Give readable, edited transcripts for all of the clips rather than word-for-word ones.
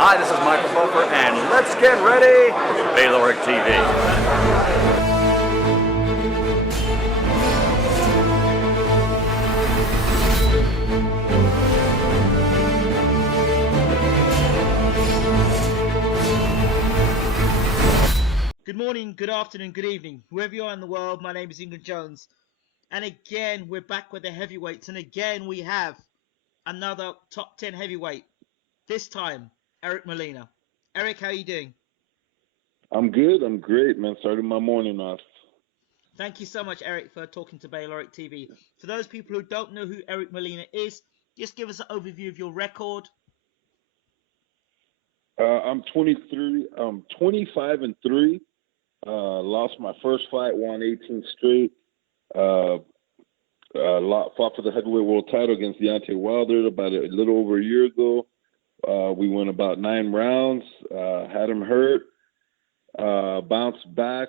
Hi, this is Michael Buffer, and let's get ready for Bayloric TV. Good morning, good afternoon, good evening. Wherever you are in the world, my name is England Jones. And again, we're back with the heavyweights. And again, we have another top 10 heavyweight. This time, Eric Molina. Eric, how are you doing? I'm good. I'm great, man. Started my morning off. Thank you so much, Eric, for talking to Bayloric TV. For those people who don't know who Eric Molina is, just give us an overview of your record. I'm 23. I'm 25-3. Lost my first fight, won 18 straight. Fought for the heavyweight world title against Deontay Wilder about a little over a year ago. We went about 9 rounds. Had him hurt. Bounced back.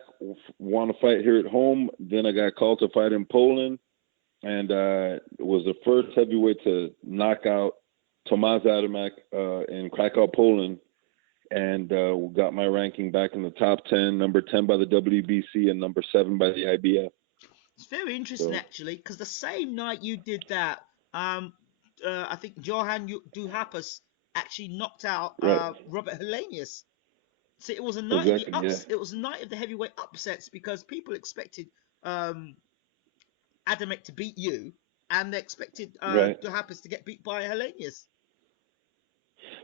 Won a fight here at home. Then I got called to fight in Poland, and was the first heavyweight to knock out Tomasz Adamek in Krakow, Poland. And got my ranking back in the top 10, number 10 by the WBC and number 7 by the IBF. It's very interesting, actually, because the same night you did that, I think Johan Duhaupas actually knocked out Robert Helenius. So it was a night of the It was a night of the heavyweight upsets because people expected Adamek to beat you, and they expected Duhaupas to get beat by Helenius.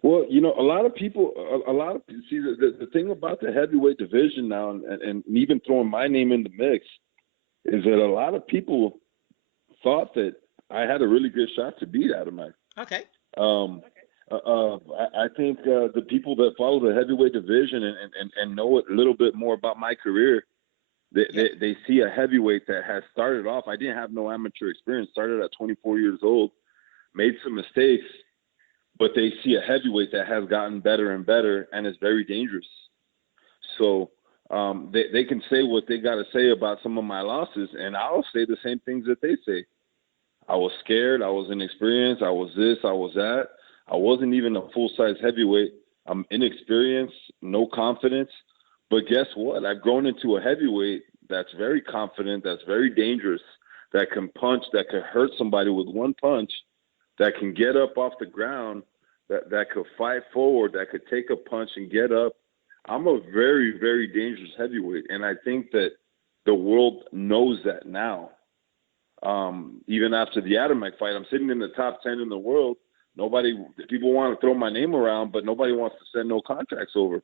Well, you know, a lot of people see the thing about the heavyweight division now, and even throwing my name in the mix, is that a lot of people thought that I had a really good shot to beat Adamek. Okay. I think the people that follow the heavyweight division and know a little bit more about my career, they see a heavyweight that has started off. I didn't have no amateur experience. Started at 24 years old, made some mistakes. But they see a heavyweight that has gotten better and better and is very dangerous. So they can say what they got to say about some of my losses, and I'll say the same things that they say. I was scared. I was inexperienced. I was this. I was that. I wasn't even a full-size heavyweight. I'm inexperienced, no confidence. But guess what? I've grown into a heavyweight that's very confident, that's very dangerous, that can punch, that can hurt somebody with one punch, that can get up off the ground, that could fight forward, that could take a punch and get up. I'm a very, very dangerous heavyweight, and I think that the world knows that now. Even after the Adamek fight, I'm sitting in the top 10 in the world. People want to throw my name around, but nobody wants to send no contracts over.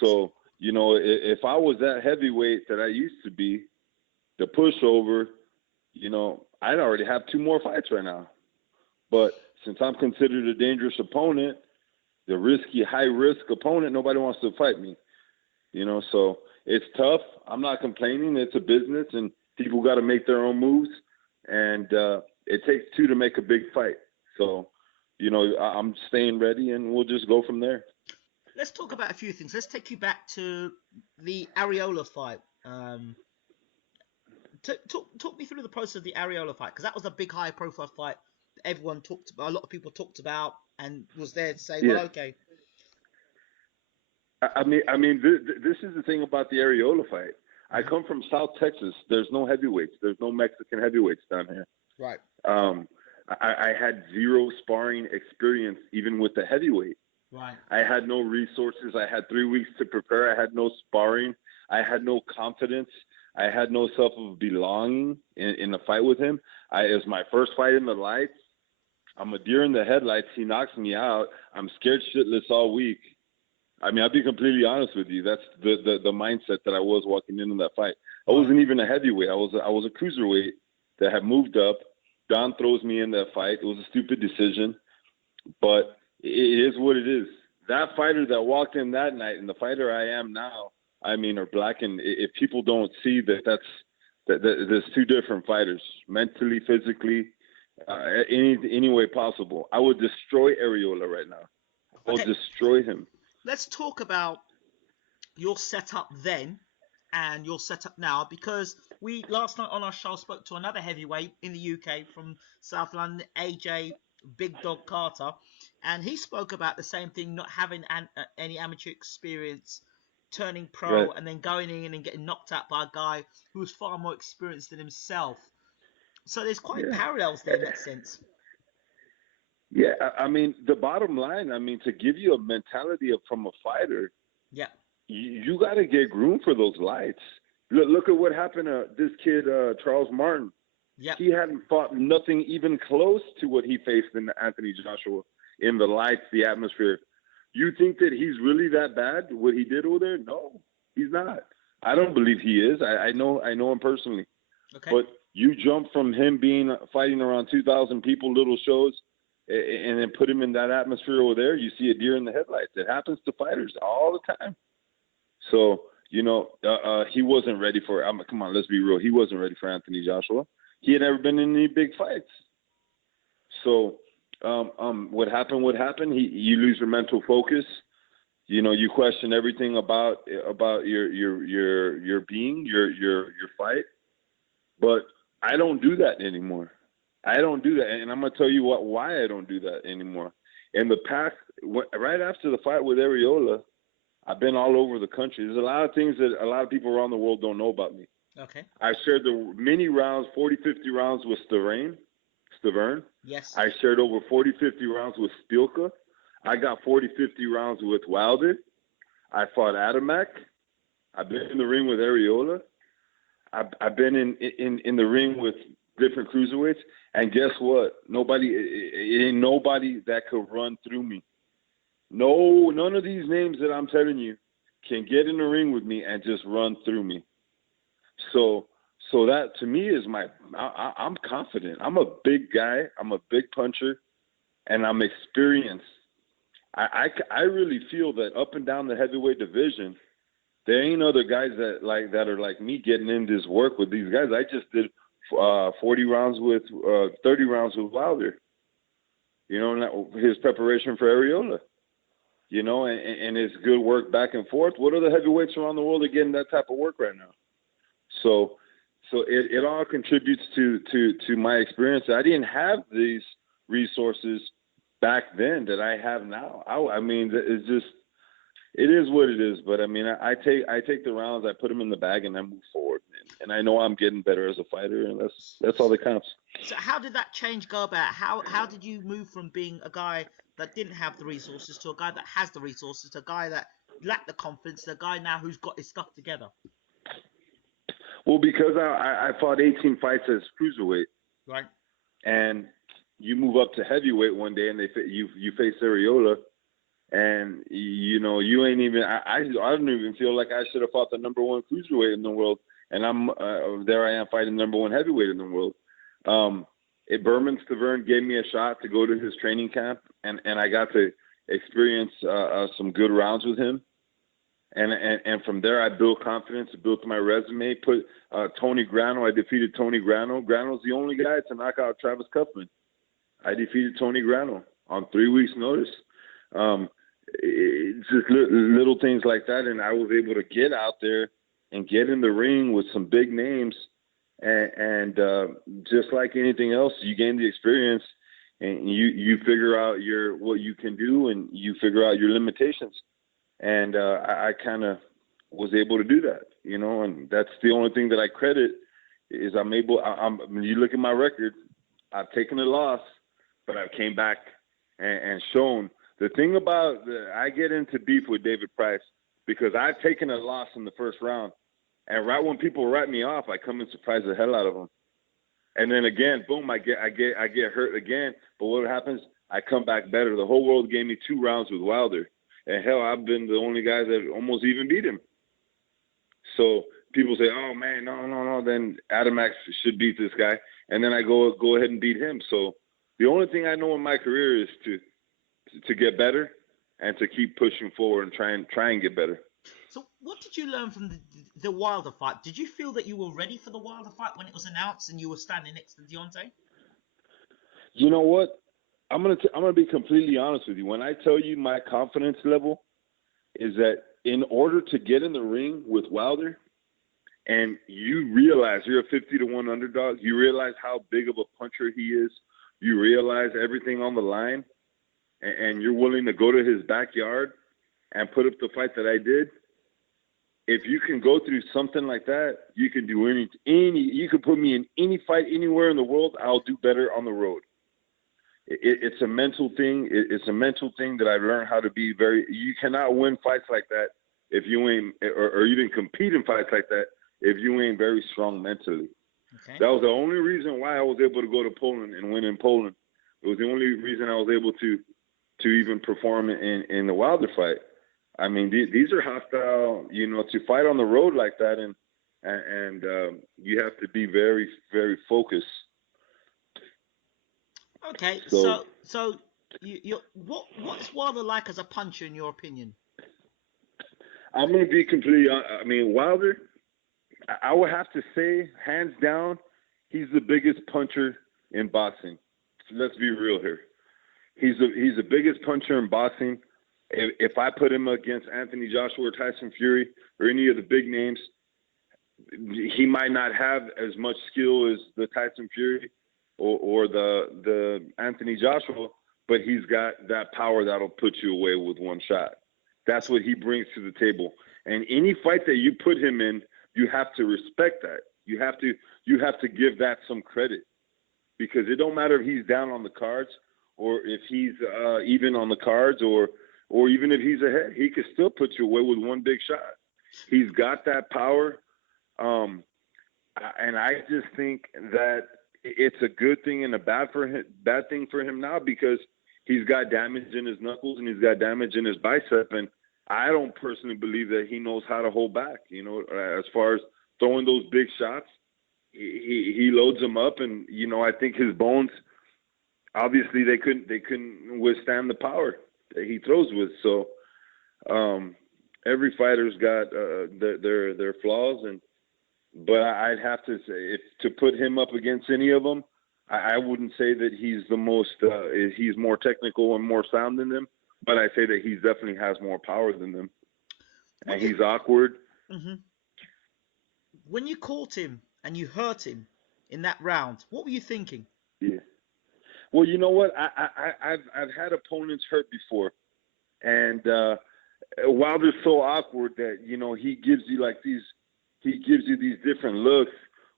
So, you know, if I was that heavyweight that I used to be, the pushover, you know, I'd already have 2 more fights right now. But since I'm considered a dangerous opponent, the risky, high-risk opponent, nobody wants to fight me. You know, so it's tough. I'm not complaining. It's a business, and people got to make their own moves. And it takes 2 to make a big fight. So, you know, I'm staying ready, and we'll just go from there. Let's talk about a few things. Let's take you back to the Arreola fight. Talk me through the process of the Arreola fight, because that was a big, high-profile fight. Everyone talked about, a lot of people talked about, and was there to say, well, okay. I mean, this is the thing about the Arreola fight. I come from South Texas. There's no heavyweights. There's no Mexican heavyweights down here. Right. I had 0 sparring experience, even with the heavyweight. Right. I had no resources. I had 3 weeks to prepare. I had no sparring. I had no confidence. I had no self of belonging in a fight with him. It was my first fight in the lights. I'm a deer in the headlights. He knocks me out. I'm scared shitless all week. I mean, I'll be completely honest with you. That's the mindset that I was walking into that fight. I wasn't even a heavyweight. I was a cruiserweight that had moved up. Don throws me in that fight. It was a stupid decision, but it is what it is. That fighter that walked in that night and the fighter I am now, I mean, are black. And if people don't see that, there's 2 different fighters, mentally, physically. Any way possible. I would destroy Arreola right now. I would destroy him. Let's talk about your setup then and your setup now, because we last night on our show spoke to another heavyweight in the UK from South London, AJ Big Dog Carter, and he spoke about the same thing, not having any amateur experience, turning pro, Right. and then going in and getting knocked out by a guy who was far more experienced than himself. So there's quite Yeah. parallels there in that sense. Yeah, I mean, the bottom line, I mean, to give you a mentality from a fighter, Yeah. you got to get groomed for those lights. Look at what happened to this kid, Charles Martin. Yep. He hadn't fought nothing even close to what he faced in Anthony Joshua, in the lights, the atmosphere. You think that he's really that bad, what he did over there? No, he's not. I don't believe he is. I know him personally. Okay. But you jump from him fighting around 2,000 people, little shows, and then put him in that atmosphere over there, you see a deer in the headlights. It happens to fighters all the time. So, he wasn't ready for it. Come on, let's be real. He wasn't ready for Anthony Joshua. He had never been in any big fights. So, what happened. You lose your mental focus. You question everything about your being, your fight. But I don't do that anymore. I don't do that, and I'm gonna tell you why I don't do that anymore. In the past, right after the fight with Arreola, I've been all over the country. There's a lot of things that a lot of people around the world don't know about me. Okay. I shared the many rounds, 40, 50 rounds with Stavern. Yes. I shared over 40, 50 rounds with Spielka. I got 40, 50 rounds with Wilder. I fought Adamek. I've been in the ring with Arreola. I've been in the ring with different cruiserweights, and guess what? It ain't nobody that could run through me. No, none of these names that I'm telling you can get in the ring with me and just run through me. So that to me is I'm confident. I'm a big guy. I'm a big puncher, and I'm experienced. I really feel that up and down the heavyweight division, there ain't other guys that are like me getting in this work with these guys. I just did 40 rounds with 30 rounds with Wilder. His preparation for Arreola. And it's good work back and forth. What other heavyweights around the world are getting that type of work right now? So it all contributes to my experience. I didn't have these resources back then that I have now. I mean, it's just, it is what it is. But I mean, I take the rounds, I put them in the bag, and I move forward. And I know I'm getting better as a fighter, and that's all that counts. So how did that change go about? How did you move from being a guy that didn't have the resources to a guy that has the resources, to a guy that lacked the confidence, to a guy now who's got his stuff together? Well, because I fought 18 fights as cruiserweight, Right. and you move up to heavyweight one day, and you face Arreola, and you ain't even. I don't even feel like I should have fought the number one cruiserweight in the world, and I'm there. I am fighting number one heavyweight in the world. Berman Stavern gave me a shot to go to his training camp, and I got to experience some good rounds with him. And from there, I built confidence, built my resume, put Tony Grano. I defeated Tony Grano. Grano's the only guy to knock out Travis Cuffman. I defeated Tony Grano on 3 weeks' notice. It's just little things like that, and I was able to get out there and get in the ring with some big names. And just like anything else, you gain the experience, and you figure out what you can do, and you figure out your limitations. And I kind of was able to do that, and that's the only thing that I credit is when you look at my record, I've taken a loss, but I came back and shown. The thing about I get into beef with David Price because I've taken a loss in the first round, and right when people write me off, I come and surprise the hell out of them. And then again, boom, I get hurt again. But what happens? I come back better. The whole world gave me 2 rounds with Wilder. And hell, I've been the only guy that almost even beat him. So people say, "Oh man, no." Then Adamek should beat this guy, and then I go ahead and beat him. So the only thing I know in my career is to get better and to keep pushing forward and try and get better. So what did you learn from the Wilder fight? Did you feel that you were ready for the Wilder fight when it was announced and you were standing next to Deontay? You know what? I'm gonna be completely honest with you. When I tell you my confidence level is that in order to get in the ring with Wilder, and you realize you're a 50-1 underdog, you realize how big of a puncher he is, you realize everything on the line, and you're willing to go to his backyard and put up the fight that I did, if you can go through something like that, you can do any. You can put me in any fight anywhere in the world. I'll do better on the road. It's a mental thing. It's a mental thing that I've learned how to be very. You cannot win fights like that if you ain't, or you didn't compete in fights like that if you ain't very strong mentally. Okay. That was the only reason why I was able to go to Poland and win in Poland. It was the only reason I was able to even perform in the Wilder fight. I mean, these are hostile, to fight on the road like that, and you have to be very, very focused. Okay, so what's Wilder like as a puncher in your opinion? I'm gonna be completely. I mean, Wilder, I would have to say, hands down, he's the biggest puncher in boxing. Let's be real here. He's the biggest puncher in boxing. If I put him against Anthony Joshua or Tyson Fury or any of the big names, he might not have as much skill as the Tyson Fury or the Anthony Joshua, but he's got that power that'll put you away with one shot. That's what he brings to the table. And any fight that you put him in, you have to respect that. You have to give that some credit, because it don't matter if he's down on the cards or if he's even on the cards or even if he's ahead, he could still put you away with one big shot. He's got that power. And I just think that it's a good thing and a bad thing for him now, because he's got damage in his knuckles and he's got damage in his bicep. And I don't personally believe that he knows how to hold back, as far as throwing those big shots. He loads them up, and, I think his bones, obviously they couldn't withstand the power that he throws with. So every fighter's got their flaws, but I'd have to say, to put him up against any of them, I wouldn't say that he's the most he's more technical and more sound than them, but I say that he definitely has more power than them, and he's awkward. Mm-hmm. When you caught him and you hurt him in that round, what were you thinking? Yeah. Well, you know what? I've had opponents hurt before, and Wilder's so awkward that he gives you these different looks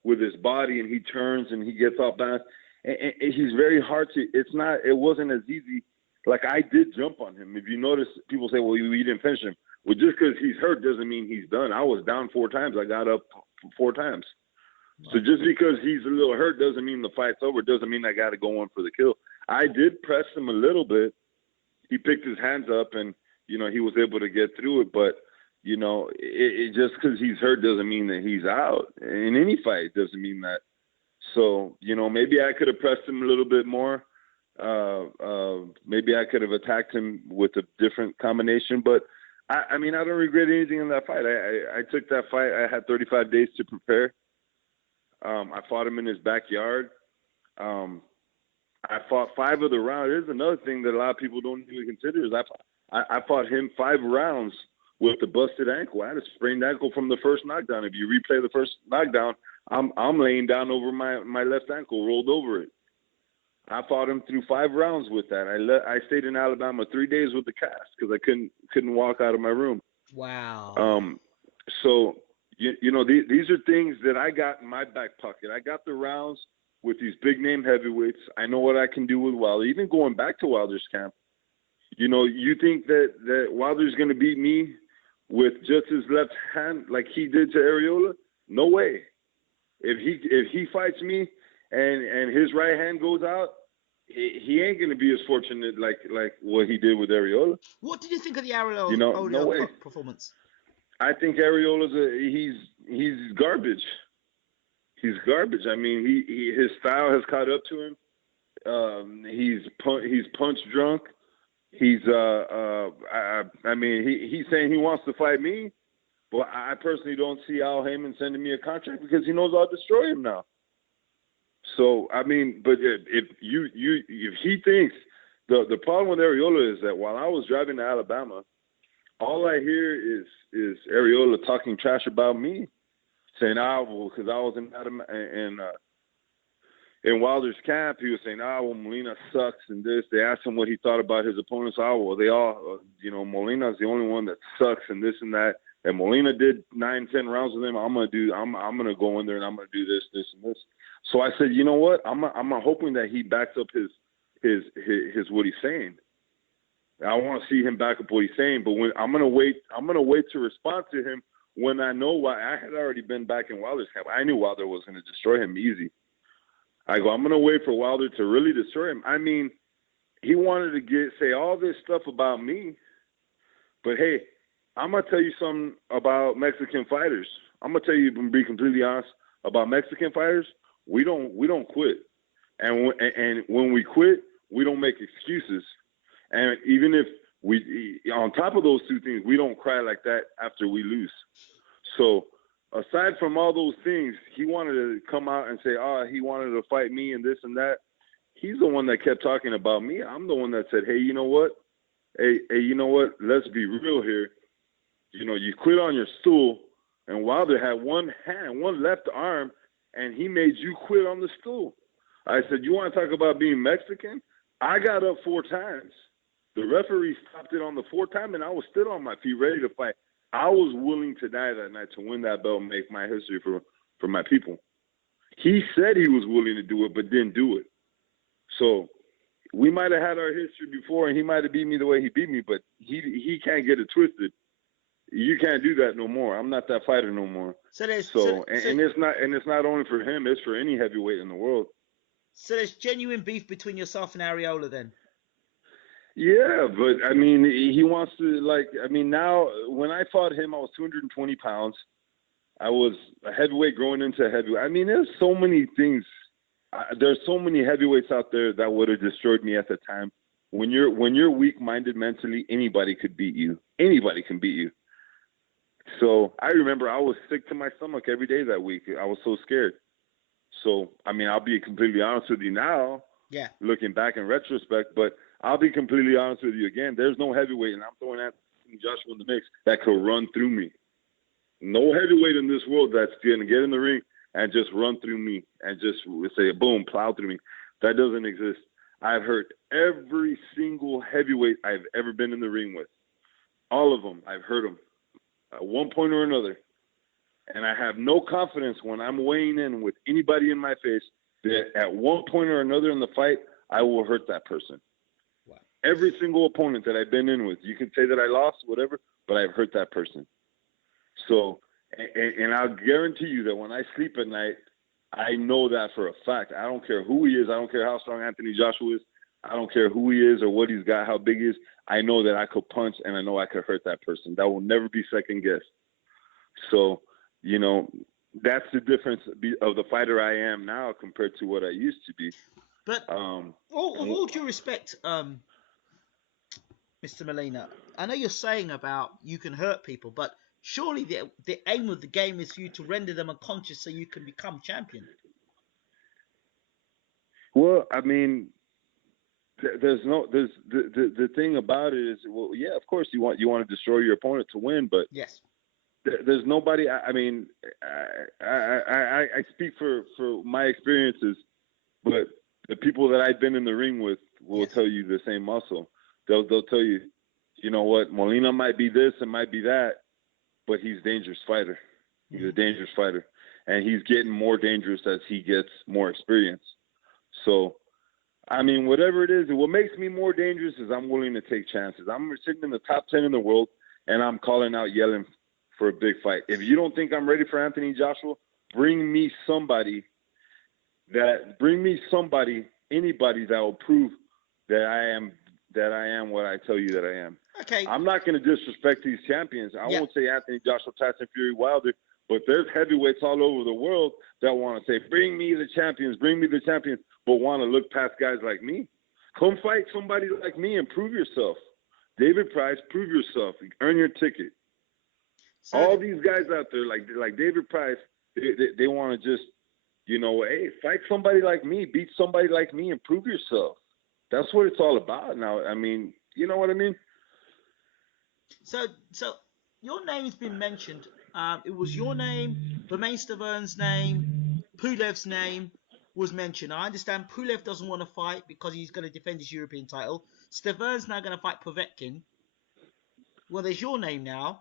with his body, and he turns and he gets off balance, and he's very hard to. It wasn't as easy. Like, I did jump on him. If you notice, people say, "Well, you didn't finish him." Well, just because he's hurt doesn't mean he's done. I was down 4 times. I got up 4 times. Wow. So just because he's a little hurt doesn't mean the fight's over. Doesn't mean I got to go on for the kill. I did press him a little bit. He picked his hands up, and he was able to get through it. But it just because he's hurt doesn't mean that he's out. In any fight, doesn't mean that. So maybe I could have pressed him a little bit more. Maybe I could have attacked him with a different combination. But I mean, I don't regret anything in that fight. I took that fight. I had 35 days to prepare. I fought him in his backyard. I fought 5 of the rounds. There's another thing that a lot of people don't really consider is I fought him 5 rounds with a busted ankle. I had a sprained ankle from the first knockdown. If you replay the first knockdown, I'm laying down over my left ankle, rolled over it. I fought him through 5 rounds with that. I stayed in Alabama 3 days with the cast because I couldn't walk out of my room. Wow. So these are things that I got in my back pocket. I got the rounds with these big name heavyweights. I know what I can do with Wilder. Even going back to Wilder's camp, you think that Wilder's going to beat me with just his left hand like he did to Arreola? No way. If he fights me and his right hand goes out, he ain't going to be as fortunate like what he did with Arreola. What did you think of the Arreola no way. performance? I think Arreola's he's garbage. He's garbage. I mean, his style has caught up to him. He's punch drunk. He's I mean, he's saying he wants to fight me. Well, I personally don't see Al Heyman sending me a contract because he knows I'll destroy him now. So I mean, but if he thinks the problem with Arreola is that while I was driving to Alabama, all I hear is Arreola talking trash about me, saying, well, because I was in Wilder's camp, he was saying, well, Molina sucks and this. They asked him what he thought about his opponents. Well, they all, Molina's the only one that sucks and this and that. And Molina did 9-10 rounds with him. I'm gonna go in there and I'm gonna do this, and this. So I said, you know what? I'm hoping that he backs up his what he's saying. I want to see him back up what he's saying. But when I'm gonna wait to respond to him when I know why. I had already been back in Wilder's camp. I knew Wilder was gonna destroy him easy. I go, I'm gonna wait for Wilder to really destroy him. I mean, he wanted to say all this stuff about me, but hey, I'm gonna tell you something about Mexican fighters. I'm gonna tell you and be completely honest about Mexican fighters. We don't quit, and when we quit, we don't make excuses. And even if we, on top of those two things, we don't cry like that after we lose. So aside from all those things, he wanted to come out and say, he wanted to fight me and this and that. He's the one that kept talking about me. I'm the one that said, hey, you know what? Hey, you know what? Let's be real here. You quit on your stool, and Wilder had one left arm, and he made you quit on the stool. I said, you want to talk about being Mexican? I got up 4 times. The referee stopped it on the 4th time, and I was still on my feet, ready to fight. I was willing to die that night to win that belt and make my history for my people. He said he was willing to do it, but didn't do it. So we might have had our history before, and he might have beat me the way he beat me, but he can't get it twisted. You can't do that no more. I'm not that fighter no more. And it's not only for him; it's for any heavyweight in the world. So there's genuine beef between yourself and Arreola, then. Yeah, but I mean, he wants to now when I fought him, I was 220 pounds. I was a heavyweight growing into a heavyweight. I mean, there's so many things. There's so many heavyweights out there that would have destroyed me at the time. When you're weak-minded mentally, anybody could beat you. Anybody can beat you. So I remember I was sick to my stomach every day that week. I was so scared. So, I mean, I'll be completely honest with you now, looking back in retrospect, but I'll be completely honest with you again. There's no heavyweight, and I'm throwing Anthony Joshua in the mix, that could run through me. No heavyweight in this world that's going to get in the ring and just run through me and just say, boom, plow through me. That doesn't exist. I've hurt every single heavyweight I've ever been in the ring with. All of them, I've hurt them at one point or another. And I have no confidence when I'm weighing in with anybody in my face that at one point or another in the fight, I will hurt that person. Wow. Every single opponent that I've been in with, you can say that I lost, whatever, but I've hurt that person. So, and I'll guarantee you that when I sleep at night, I know that for a fact. I don't care who he is. I don't care how strong Anthony Joshua is. I don't care who he is or what he's got, how big he is. I know that I could punch and I know I could hurt that person. That will never be second guessed. So, that's the difference of the fighter I am now compared to what I used to be. But all due respect, Mr. Molina, I know you're saying about you can hurt people, but surely the aim of the game is for you to render them unconscious so you can become champion. Well, I mean, the thing about it is, well, yeah, of course you want to destroy your opponent to win, but yes. There's nobody. I mean, I speak for my experiences, but the people that I've been in the ring with will tell you the same muscle. They'll tell you, you know what, Molina might be this and might be that, but he's a dangerous fighter. He's a dangerous fighter, and he's getting more dangerous as he gets more experience. So, I mean, whatever it is, what makes me more dangerous is I'm willing to take chances. I'm sitting in the top 10 in the world, and I'm calling out, yelling for a big fight. If you don't think I'm ready for Anthony Joshua, bring me anybody that will prove that I am what I tell you that I am. Okay. I'm not going to disrespect these champions. I won't say Anthony Joshua, Tyson Fury, Wilder, but there's heavyweights all over the world that want to say, bring me the champions, but want to look past guys like me. Come fight somebody like me and prove yourself. David Price, prove yourself. Earn your ticket. So, all these guys out there, like David Price, they want to just, hey, fight somebody like me, beat somebody like me, and prove yourself. That's what it's all about now. I mean, you know what I mean? So your name's been mentioned. It was your name, Bermane Stavern's name, Pulev's name. was mentioned. I understand Pulev doesn't want to fight because he's going to defend his European title. Steven's now going to fight Povetkin. Well, there's your name now.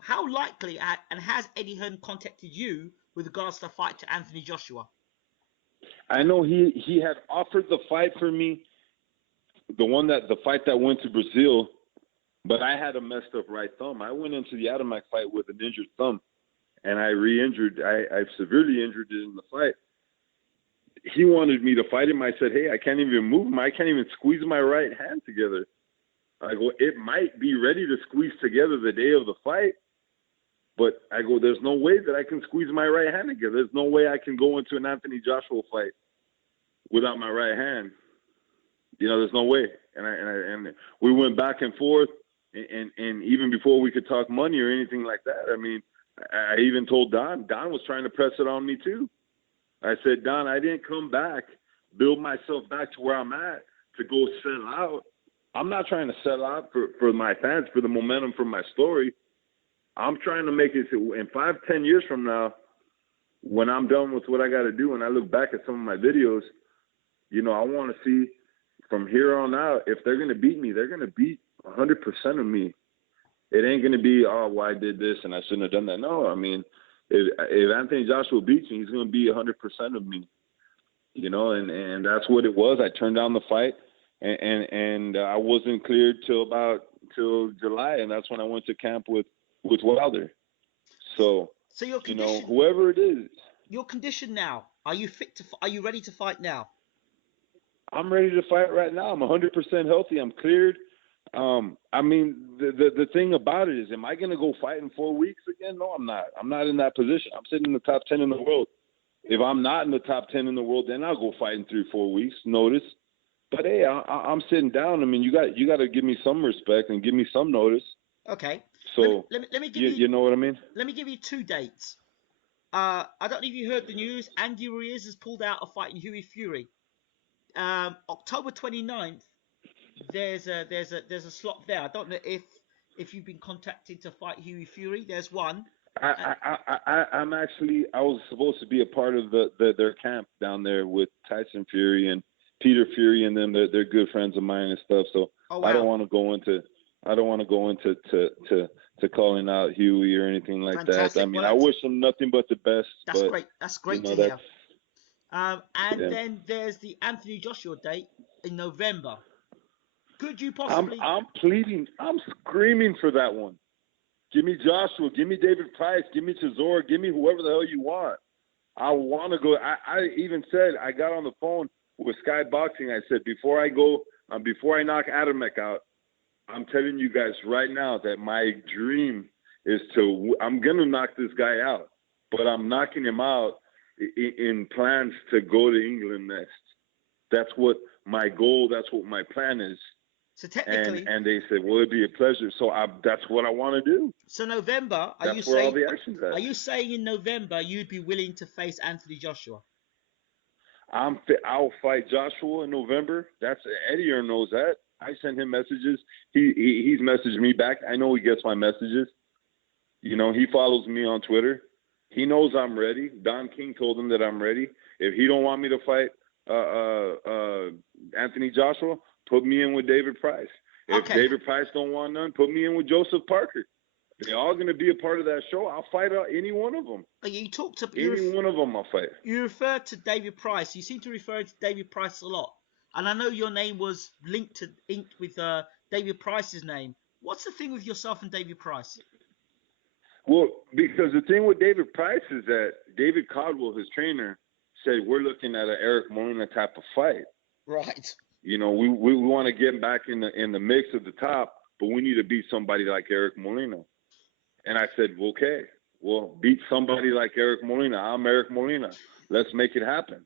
How likely, and has Eddie Hearn contacted you with regards to the fight to Anthony Joshua? I know he had offered the fight for me, the fight that went to Brazil, but I had a messed up right thumb. I went into the Adamek fight with an injured thumb, and I re-injured. I severely injured it in the fight. He wanted me to fight him. I said, hey, I can't even move him. I can't even squeeze my right hand together. I go, it might be ready to squeeze together the day of the fight, but I go, there's no way that I can squeeze my right hand together. There's no way I can go into an Anthony Joshua fight without my right hand. There's no way. And we went back and forth, and even before we could talk money or anything like that, I mean, I even told Don. Don was trying to press it on me too. I said, Don, I didn't come back, build myself back to where I'm at to go sell out. I'm not trying to sell out for my fans, for the momentum for my story. I'm trying to make it in 5-10 years from now, when I'm done with what I got to do and I look back at some of my videos, I want to see from here on out, if they're going to beat me, they're going to beat 100% of me. It ain't going to be, oh, well, I did this and I shouldn't have done that. No, I mean, if Anthony Joshua beats me, he's going to be 100% of me, and that's what it was. I turned down the fight. And I wasn't cleared till July, and that's when I went to camp with Wilder. So your condition, whoever it is, your condition now. Are you fit to? Are you ready to fight now? I'm ready to fight right now. I'm 100% healthy. I'm cleared. I mean, the thing about it is, am I going to go fight in 4 weeks again? No, I'm not. I'm not in that position. I'm sitting in the top 10 in the world. If I'm not in the top 10 in the world, then I'll go fight in 3-4 weeks. Notice. But hey, I'm sitting down. I mean, you got to give me some respect and give me some notice. Okay. So let me give you know what I mean? Let me give you 2 dates. I don't know if you heard the news. Andy Ruiz has pulled out of fighting Hughie Fury. October 29th. There's a slot there. I don't know if you've been contacted to fight Hughie Fury. There's one. I was supposed to be a part of their camp down there with Tyson Fury and Peter Fury and them. They're good friends of mine and stuff. So oh, wow. I don't want to go into to calling out Huey or anything like Fantastic. that. I mean, I wish him nothing but the best. That's but, great. That's great to hear. Then there's the Anthony Joshua date in November. Could you possibly? I'm pleading. I'm screaming for that one. Give me Joshua. Give me David Price. Give me Chisora. Give me whoever the hell you want. I want to go. I even said, I got on the phone with Sky Boxing. I said, before I knock Adamek out, I'm telling you guys right now that my dream is I'm going to knock this guy out, but I'm knocking him out in plans to go to England next. That's what my goal, that's what my plan is. So technically, and they said, well, it'd be a pleasure. So that's what I want to do. So November, all the action's at. Are you saying in November you'd be willing to face Anthony Joshua? I'll fight Joshua in November. Eddie knows that. I send him messages. He's messaged me back. I know he gets my messages. He follows me on Twitter. He knows I'm ready. Don King told him that I'm ready. If he don't want me to fight Anthony Joshua, put me in with David Price. If David Price don't want none, put me in with Joseph Parker. They're all going to be a part of that show. I'll fight any one of them. You talked to any one of them. I'll fight. You referred to David Price. You seem to refer to David Price a lot, and I know your name was inked with David Price's name. What's the thing with yourself and David Price? Well, because the thing with David Price is that David Caldwell, his trainer, said we're looking at an Eric Molina type of fight. Right. We want to get back in the mix at the top, but we need to beat somebody like Eric Molina. And I said, okay, well, beat somebody like Eric Molina. I'm Eric Molina. Let's make it happen.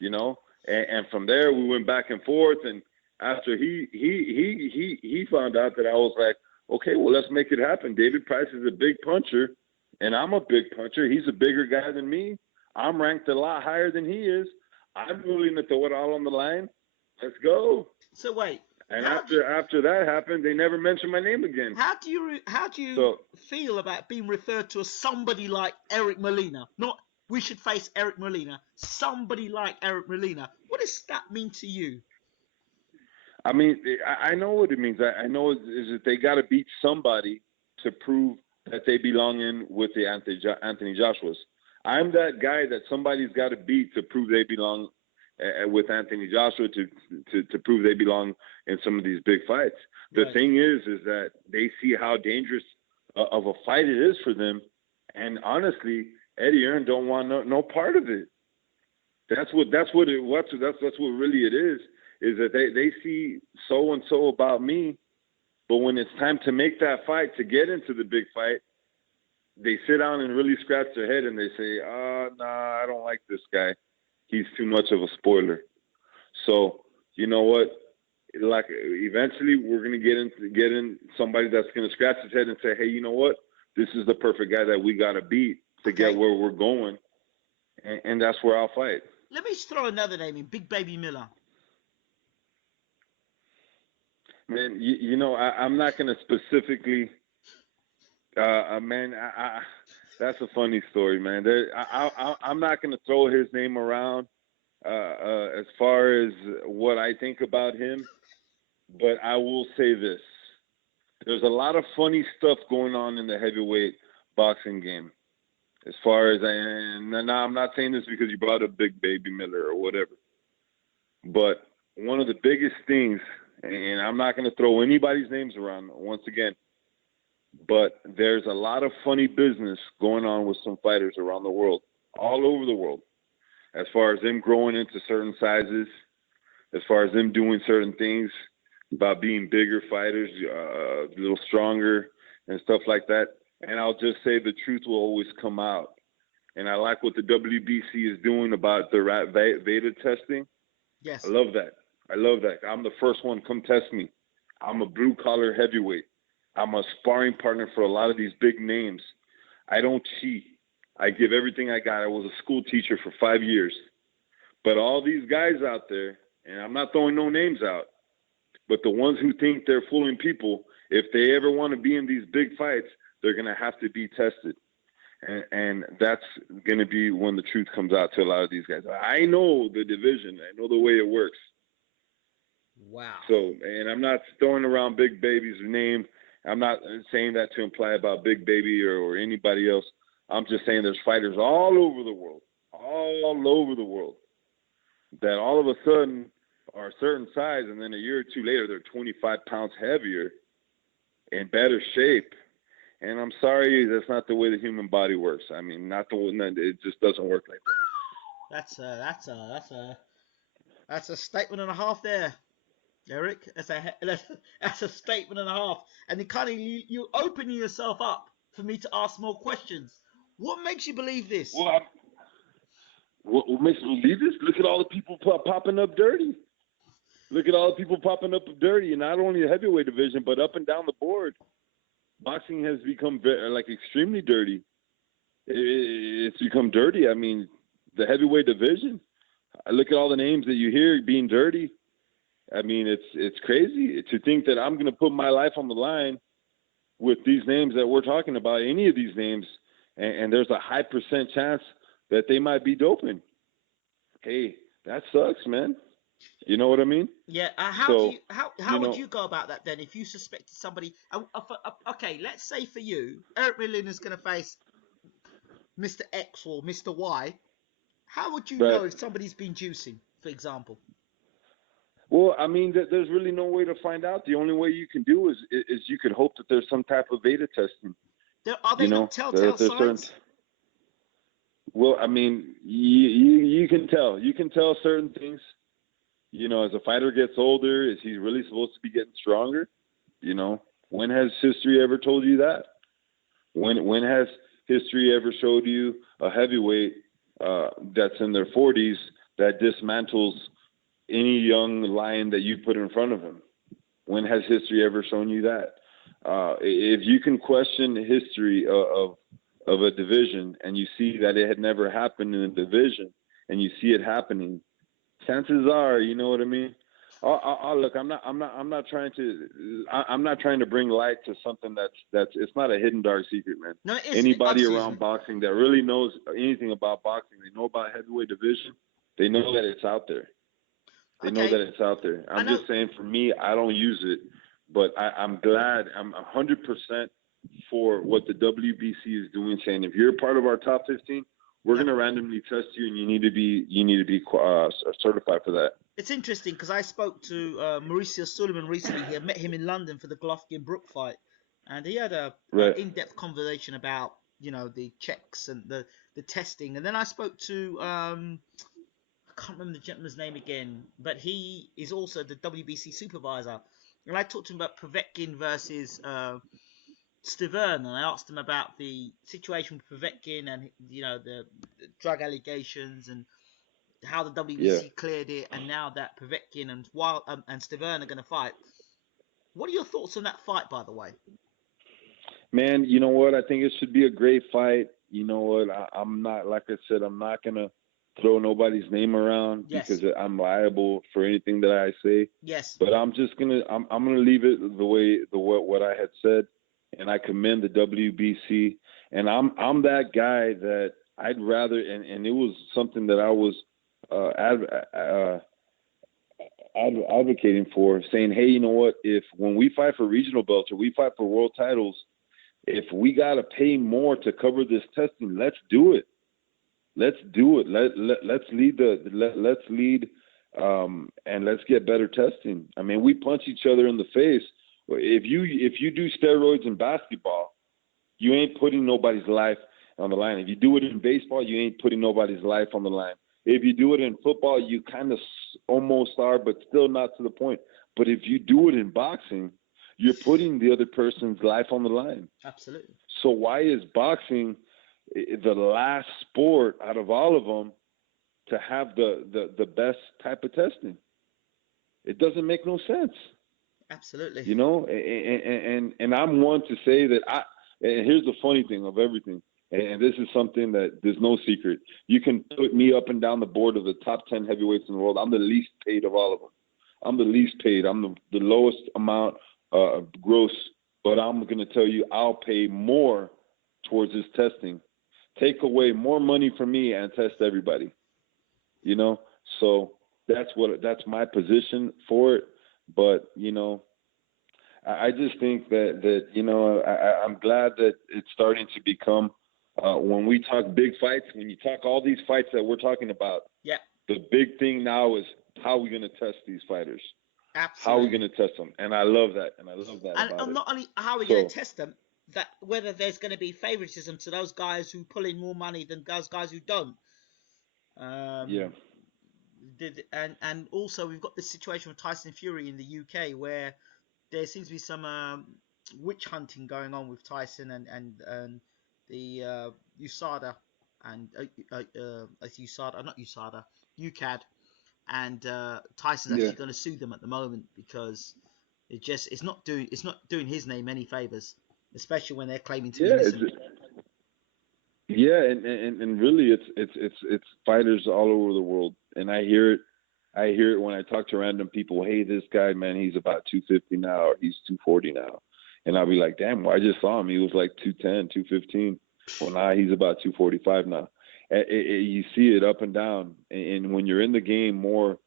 And from there we went back and forth. And after he found out that I was like, okay, well, let's make it happen. David Price is a big puncher, and I'm a big puncher. He's a bigger guy than me. I'm ranked a lot higher than he is. I'm willing to throw it all on the line. Let's go. So wait. And after that happened, they never mentioned my name again. How do you feel about being referred to as somebody like Eric Molina? we should face Eric Molina, somebody like Eric Molina. What does that mean to you? I mean, I know what it means. I know is that they got to beat somebody to prove that they belong in with the Anthony Joshua's. I'm that guy that somebody's got to beat to prove they belong with Anthony Joshua to prove they belong in some of these big fights. The thing is that they see how dangerous of a fight it is for them, and honestly, Eddie Hearn don't want no part of it. That's what really it is that they see so and so about me, but when it's time to make that fight to get into the big fight, they sit down and really scratch their head and they say, nah, I don't like this guy. He's too much of a spoiler. So, you know what? Like, eventually we're going to get in somebody that's going to scratch his head and say, hey, you know what? This is the perfect guy that we got to beat to get where we're going. And that's where I'll fight. Let me just throw another name in, Big Baby Miller. Man, you know, I'm not going to specifically, man, that's a funny story, man. I'm not going to throw his name around as far as what I think about him, but I will say this. There's a lot of funny stuff going on in the heavyweight boxing game. As far as, and I'm not saying this because you brought up Big Baby Miller or whatever, but one of the biggest things, and I'm not going to throw anybody's names around once again, but there's a lot of funny business going on with some fighters around the world, all over the world, as far as them growing into certain sizes, as far as them doing certain things, about being bigger fighters, a little stronger and stuff like that. And I'll just say the truth will always come out. And I like what the WBC is doing about the beta testing. Yes. I love that. I'm the first one. Come test me. I'm a blue-collar heavyweight. I'm a sparring partner for a lot of these big names. I don't cheat. I give everything I got. I was a school teacher for 5 years. But all these guys out there, and I'm not throwing no names out, but the ones who think they're fooling people, if they ever want to be in these big fights, they're going to have to be tested. And that's going to be when the truth comes out to a lot of these guys. I know the division. I know the way it works. Wow. So, and I'm not throwing around Big Baby's name. I'm not saying that to imply about Big Baby or anybody else. I'm just saying there's fighters all over the world, that all of a sudden are a certain size, and then a year or two later, they're 25 pounds heavier, in better shape. And I'm sorry, that's not the way the human body works. I mean, it just doesn't work like that. That's a statement and a half there, Eric. That's a statement and a half. And it kind of you opening yourself up for me to ask more questions. What makes you believe this? Well, what makes me believe this? Look at all the people popping up dirty. And not only the heavyweight division, but up and down the board. Boxing has become extremely dirty. It's become dirty. I mean, the heavyweight division. I look at all the names that you hear being dirty. I mean, it's crazy to think that I'm going to put my life on the line with these names that we're talking about, any of these names, and there's a high percent chance that they might be doping. Hey, that sucks, man. You know what I mean? Yeah. How would you go about that then if you suspected somebody? Okay, let's say for you, Eric Molina is going to face Mr. X or Mr. Y. How would you know if somebody's been juicing, for example? Well, I mean, there's really no way to find out. The only way you can do is you could hope that there's some type of beta testing. Are they not telltale signs? Well, I mean, you can tell. You can tell certain things. You know, as a fighter gets older, is he really supposed to be getting stronger? You know, when has history ever told you that? When has history ever showed you a heavyweight that's in their 40s that dismantles any young lion that you put in front of him? When has history ever shown you that? If you can question the history of a division and you see that it had never happened in a division and you see it happening, chances are, you know what I mean? Look. I'm not trying to bring light to something that's. It's not a hidden dark secret, man. No, it isn't. Anybody Obviously around isn't. boxing that really knows anything about boxing, they know about heavyweight division. They know that it's out there. They know Okay. that it's out there. I I'm know. just saying, for me, I don't use it, but I'm glad. I'm 100% for what the WBC is doing. Saying if you're a part of our top 15, we're Yeah. going to randomly test you, and you need to be certified for that. It's interesting because I spoke to Mauricio Suleiman recently here, met him in London for the Golovkin Brook fight, and he had a Right. in-depth conversation about the checks and the testing. And then I spoke to I can't remember the gentleman's name again, but he is also the WBC supervisor, and I talked to him about Povetkin versus Stiverne, and I asked him about the situation with Povetkin and the drug allegations and how the Yeah. WBC cleared it, and now that Povetkin and Stiverne are going to fight. What are your thoughts on that fight, by the way? Man, you know what? I think it should be a great fight. You know what? I'm not, like I said, I'm not gonna throw nobody's name around Yes. because I'm liable for anything that I say. Yes. But I'm gonna leave it what I had said, and I commend the WBC. And I'm that guy that I'd rather, and it was something that I was advocating for, saying, hey, you know what? If when we fight for regional belts or we fight for world titles, if we gotta pay more to cover this testing, let's do it. Let's do it. Let's lead and let's get better testing. I mean, we punch each other in the face. If you do steroids in basketball, you ain't putting nobody's life on the line. If you do it in baseball, you ain't putting nobody's life on the line. If you do it in football, you kind of almost are, but still not to the point. But if you do it in boxing, you're putting the other person's life on the line. Absolutely. So why is boxing the last sport out of all of them to have the best type of testing? It doesn't make no sense. Absolutely. You know, and I'm one to say that and here's the funny thing of everything, and this is something that there's no secret. You can put me up and down the board of the top 10 heavyweights in the world. I'm the least paid of all of them. I'm the least paid. I'm the lowest amount gross, but I'm going to tell you I'll pay more towards this testing. Take away more money from me and test everybody. You know, so that's my position for it. But I just think that I'm glad that it's starting to become when we talk big fights, when you talk all these fights that we're talking about. Yeah. The big thing now is how are we going to test these fighters? Absolutely. How are we going to test them? And I love that. And not only how are we going to test them, that whether there's going to be favoritism to those guys who pull in more money than those guys who don't. Yeah. And also we've got this situation with Tyson Fury in the UK where there seems to be some witch hunting going on with Tyson and the USADA and USADA, not USADA, UCAD, and Tyson's actually going to sue them at the moment because it's not doing his name any favors, especially when they're claiming to be innocent. Yeah, and really, it's fighters all over the world, and I hear it when I talk to random people. Hey, this guy, man, he's about 250 now, or he's 240 now, and I'll be like, damn, well, I just saw him. He was like 210, 215. Well, now he's about 245 now. You see it up and down, and when you're in the game more,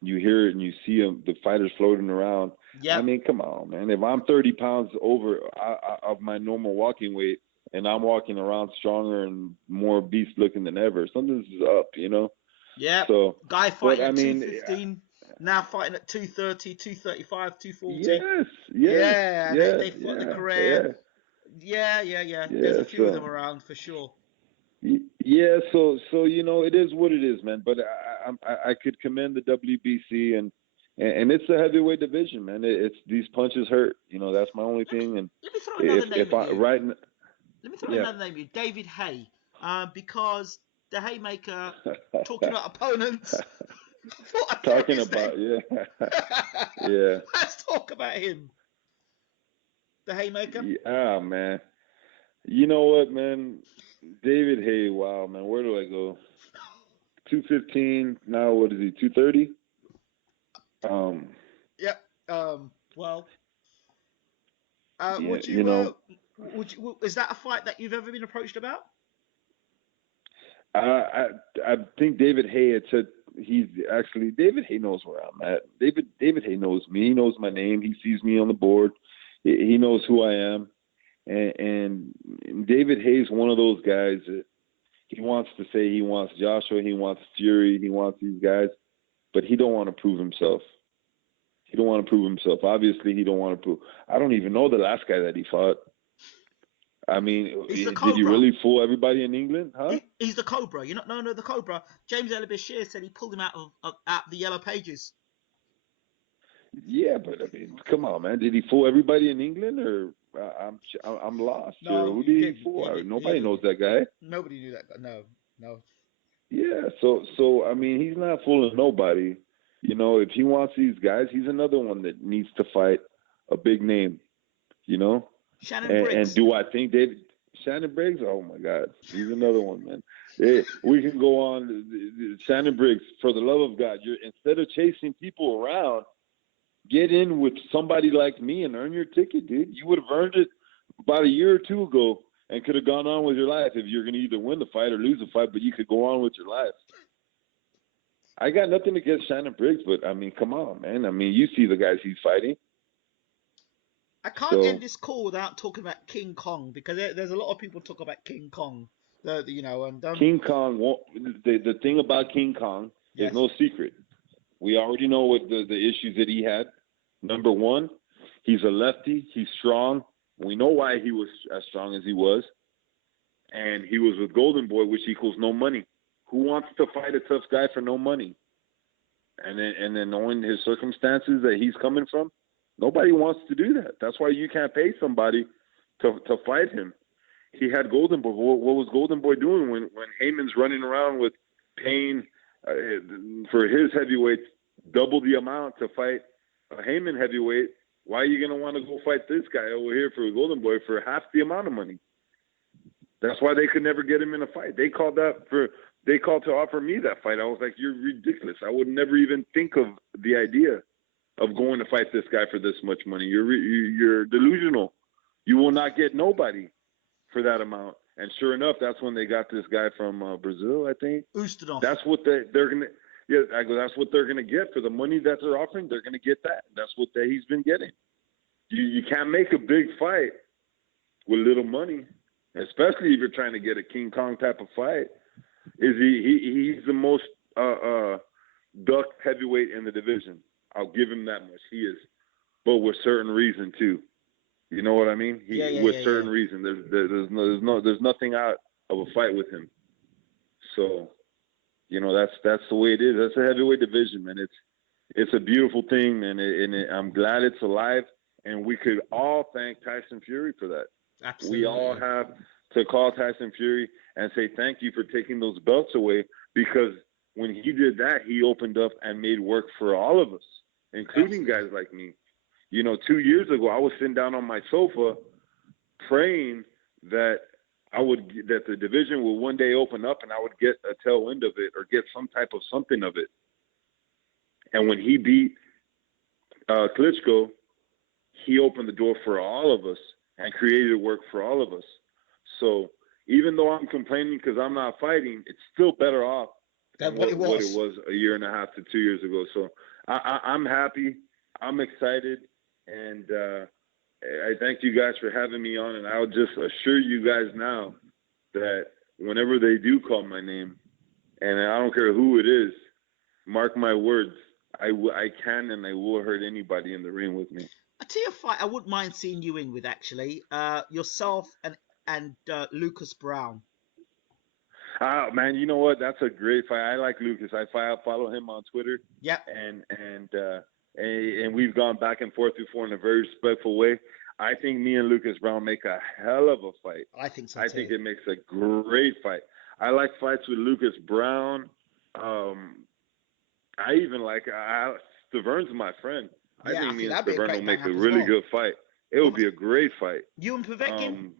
you hear it and you see the fighters floating around. Yeah. I mean, come on, man. If I'm 30 pounds over of my normal walking weight, and I'm walking around stronger and more beast looking than ever, something's up, Yeah. So guy fighting at 215, now fighting at 230, 235, 240. Yes. Yeah. They fought the career. Yeah. There's a few of them around for sure. Yeah. So it is what it is, man. But I could commend the WBC and it's a heavyweight division, man. It's these punches hurt. That's my only thing. And let me throw another name at you. Let me throw another name at you, David Haye, because the Haymaker talking about opponents. Talking about yeah. Let's talk about him. The Haymaker. Yeah, man. You know what, man? David Haye. Wow, man. Where do I go? 215. Now what is he? 230. Well, Yeah, would you you know, is that a fight that you've ever been approached about? I I, I think David Haye had said he's actually David Haye knows where I'm at. David Haye knows me. He knows my name. He sees me on the board. He knows who I am. And David Hayes one of those guys that he wants to say he wants Joshua, he wants Fury, he wants these guys, but he don't want to prove himself. He don't want to prove himself. Obviously, he don't want to prove. I don't even know the last guy that he fought. I mean, He's the did he Cobra. really fool everybody in England? Huh? He's the Cobra. You know, no, the Cobra. James Ellis said he pulled him out of the yellow pages. Yeah, but I mean, come on, man. Did he fool everybody in England, or I'm lost here? No, Who he did he didn't. fool? He Nobody didn't. knows that guy. Nobody knew that guy. No, no. Yeah, so I mean, he's not fooling nobody. You know, if he wants these guys, he's another one that needs to fight a big name. You know, Shannon and Briggs. do I think David Shannon Briggs? Oh my God, he's another one, man. We can go on. Shannon Briggs, for the love of God, you're instead of chasing people around, get in with somebody like me and earn your ticket, dude. You would have earned it about a year or two ago and could have gone on with your life if you're going to either win the fight or lose the fight, but you could go on with your life. I got nothing against Shannon Briggs, but I mean, come on, man. I mean, you see the guys he's fighting. I can't So end this call without talking about King Kong because there's a lot of people talk about King Kong. You know, and King Kong, the thing about King Kong is yes, no secret. We already know what the issues that he had. Number one, he's a lefty. He's strong. We know why he was as strong as he was. And he was with Golden Boy, which equals no money. Who wants to fight a tough guy for no money? And then knowing his circumstances that he's coming from, nobody wants to do that. That's why you can't pay somebody to fight him. He had Golden Boy. What was Golden Boy doing when Heyman's running around with paying for his heavyweights double the amount to fight a Heyman heavyweight? Why are you going to want to go fight this guy over here for Golden Boy for half the amount of money? That's why they could never get him in a fight. They called to offer me that fight. I was like, you're ridiculous. I would never even think of the idea of going to fight this guy for this much money. You're delusional. You will not get nobody for that amount. And sure enough, that's when they got this guy from Brazil, I think. Ustinov. That's what they're gonna. Yeah, I go. That's what they're gonna get for the money that they're offering. They're gonna get that. That's what he's been getting. You can't make a big fight with little money, especially if you're trying to get a King Kong type of fight. He's the most duck heavyweight in the division. I'll give him that much. He is, but with certain reason too. You know what I mean? With certain reason. There's nothing out of a fight with him. So, you know, that's the way it is. That's a heavyweight division, man. It's a beautiful thing, man. I'm glad it's alive, and we could all thank Tyson Fury for that. Absolutely. We all have to call Tyson Fury and say thank you for taking those belts away, because when he did that, he opened up and made work for all of us, including guys like me. You know, 2 years ago, I was sitting down on my sofa praying that that the division will one day open up and I would get a tailwind of it or get some type of something of it. And when he beat Klitschko, he opened the door for all of us and created work for all of us. So even though I'm complaining because I'm not fighting, it's still better off than what it was a year and a half to 2 years ago. So I'm happy. I'm excited. And I thank you guys for having me on. And I'll just assure you guys now that whenever they do call my name, and I don't care who it is, mark my words, I can and I will hurt anybody in the ring with me. I tell you a fight I wouldn't mind seeing you in with, actually. Yourself and Lucas Brown. Oh, man, you know what? That's a great fight. I like Lucas. I follow him on Twitter. Yeah. And we've gone back and forth before in a very respectful way. I think me and Lucas Brown make a hell of a fight. I think so, I too. think it makes a great fight. I like fights with Lucas Brown. I even like Staverne's my friend. Yeah, I think me and that'd be a Staverne great will make a bang-up as really well. good fight. It would be a great fight. You and Povetkin?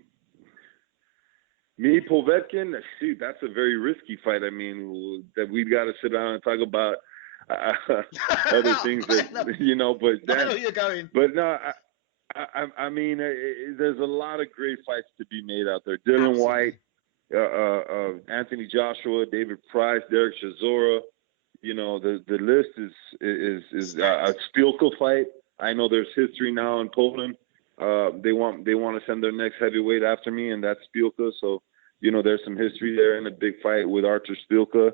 Me, Povetkin, shoot, that's a very risky fight. I mean, that we've got to sit down and talk about. other things that you know. But I know that, you're going. but no, I mean, there's a lot of great fights to be made out there. Dylan White, Anthony Joshua, David Price, Derek Chisora. You know, the list is a Spielka fight. I know there's history now in Poland. They want to send their next heavyweight after me, and that's Spielka. So, you know, there's some history there in a big fight with Artur Spielka.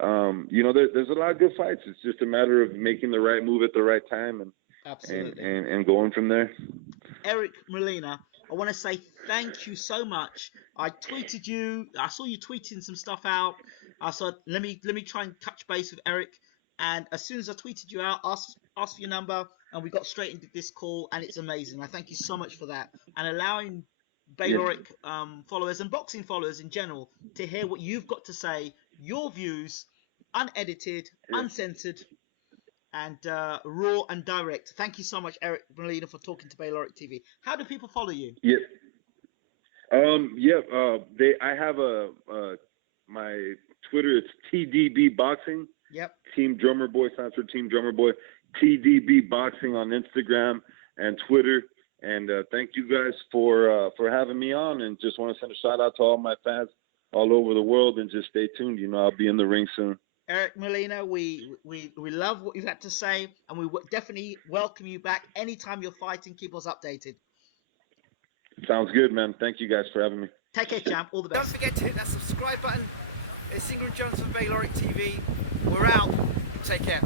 You know, there's a lot of good fights. It's just a matter of making the right move at the right time and going from there. Eric Molina, I want to say thank you so much. I tweeted you. I saw you tweeting some stuff out. I said, let me try and touch base with Eric. And as soon as I tweeted you out, asked for your number, and we got straight into this call, and it's amazing. I thank you so much for that, and allowing Bayloric followers and boxing followers in general to hear what you've got to say, your views, unedited, uncensored, and raw and direct. Thank you so much, Eric Molina, for talking to Bayloric TV. How do people follow you? I have my Twitter. It's TDB Boxing. Yep. Team Drummer Boy stands for Team Drummer Boy. TDB Boxing on Instagram and Twitter. And thank you guys for having me on. And just want to send a shout out to all my fans all over the world. And just stay tuned. You know, I'll be in the ring soon. Eric Molina, we love what you've had to say, and we definitely welcome you back anytime you're fighting. Keep us updated. Sounds good, man. Thank you guys for having me. Take care, champ. All the best. Don't forget to hit that subscribe button. It's Ingrid Jones from Bayloric TV. We're out. Take care.